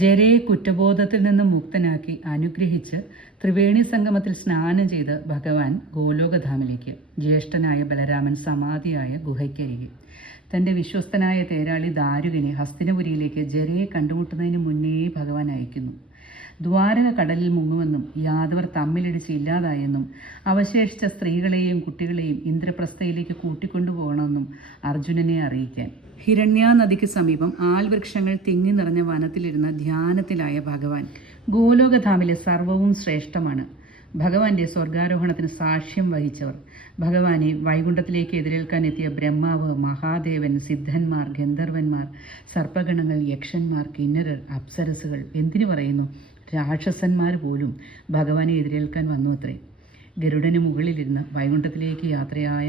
ജരയെ കുറ്റബോധത്തിൽ നിന്നും മുക്തനാക്കി അനുഗ്രഹിച്ച് ത്രിവേണി സംഗമത്തിൽ സ്നാനം ചെയ്ത് ഭഗവാൻ ഗോലോകധാമിലേക്ക്, ജ്യേഷ്ഠനായ ബലരാമൻ സമാധിയായ ഗുഹയ്ക്കരികെ. തൻ്റെ വിശ്വസ്തനായ തേരാളി ദാരുകനെ ഹസ്തിനപുരിയിലേക്ക് ജരയെ കണ്ടുമുട്ടുന്നതിന് മുന്നേ ഭഗവാൻ അയക്കുന്നു. ദ്വാരക കടലിൽ മുങ്ങുമെന്നും യാദവർ തമ്മിലിടിച്ച് ഇല്ലാതായെന്നും അവശേഷിച്ച സ്ത്രീകളെയും കുട്ടികളെയും ഇന്ദ്രപ്രസ്ഥയിലേക്ക് കൂട്ടിക്കൊണ്ടുപോകണമെന്നും അർജുനനെ അറിയിക്കാൻ ഹിരണ്യാ നദിക്ക് സമീപം ആൽവൃക്ഷങ്ങൾ തിങ്ങി നിറഞ്ഞ വനത്തിലിരുന്ന ധ്യാനത്തിലായ ഭഗവാൻ, ഗോലോകധാമിലെ സർവവും ശ്രേഷ്ഠമാണ്, ഭഗവാന്റെ സ്വർഗാരോഹണത്തിന് സാക്ഷ്യം വഹിച്ചവർ, ഭഗവാനെ വൈകുണ്ഠത്തിലേക്ക് എതിരേൽക്കാൻ എത്തിയ ബ്രഹ്മാവ്, മഹാദേവൻ, സിദ്ധന്മാർ, ഗന്ധർവന്മാർ, സർപ്പഗണങ്ങൾ, യക്ഷന്മാർ, കിന്നരർ, അപ്സരസുകൾ, എന്തിനു പറയുന്നു, രാക്ഷസന്മാർ പോലും ഭഗവാനെ എതിരേൽക്കാൻ വന്നു അത്രേ. ഗരുഡന് മുകളിലിരുന്ന് വൈകുണ്ഠത്തിലേക്ക് യാത്രയായ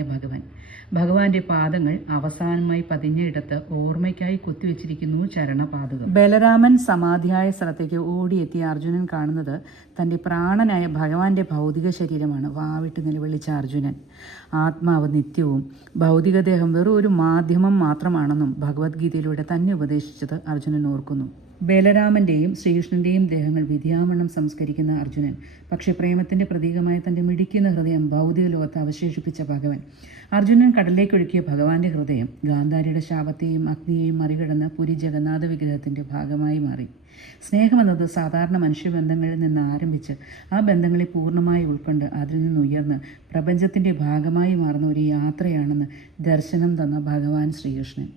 ഭഗവാന്റെ പാദങ്ങൾ അവസാനമായി പതിഞ്ഞയിടത്ത് ഓർമ്മയ്ക്കായി കൊത്തിവെച്ചിരിക്കുന്നു ചരണപാദകം. ബലരാമൻ സമാധിയായ സ്ഥലത്തേക്ക് ഓടിയെത്തിയ അർജുനൻ കാണുന്നത് തൻ്റെ പ്രാണനായ ഭഗവാന്റെ ഭൗതിക ശരീരമാണ്. വാവിട്ട് നിലവിളിച്ച അർജുനൻ, ആത്മാവ് നിത്യവും ഭൗതികദേഹം വെറും ഒരു മാധ്യമം മാത്രമാണെന്നും ഭഗവത്ഗീതയിലൂടെ തന്നെ ഉപദേശിച്ചത് അർജുനൻ ഓർക്കുന്നു. ബലരാമൻ്റെയും ശ്രീകൃഷ്ണൻ്റെയും ദേഹങ്ങൾ വിധിയാവണ്ണം സംസ്കരിക്കുന്ന അർജുനൻ, പക്ഷേ പ്രേമത്തിൻ്റെ പ്രതീകമായ തൻ്റെ മിടിക്കുന്ന ഹൃദയം ഭൗതിക ലോകത്ത് അവശേഷിപ്പിച്ച ഭഗവാൻ. അർജുനൻ കടലിലേക്കൊഴുക്കിയ ഭഗവാന്റെ ഹൃദയം ഗാന്ധാരിയുടെ ശാപത്തെയും അഗ്നിയെയും മറികടന്ന് പുരി ജഗന്നാഥ വിഗ്രഹത്തിൻ്റെ ഭാഗമായി മാറി. സ്നേഹമെന്നത് സാധാരണ മനുഷ്യബന്ധങ്ങളിൽ നിന്ന് ആരംഭിച്ച് ആ ബന്ധങ്ങളെ പൂർണ്ണമായി ഉൾക്കൊണ്ട് അതിൽ നിന്നുയർന്ന് പ്രപഞ്ചത്തിൻ്റെ ഭാഗമായി മാറുന്ന ഒരു യാത്രയാണെന്ന് ദർശനം തന്ന ഭഗവാൻ ശ്രീകൃഷ്ണൻ.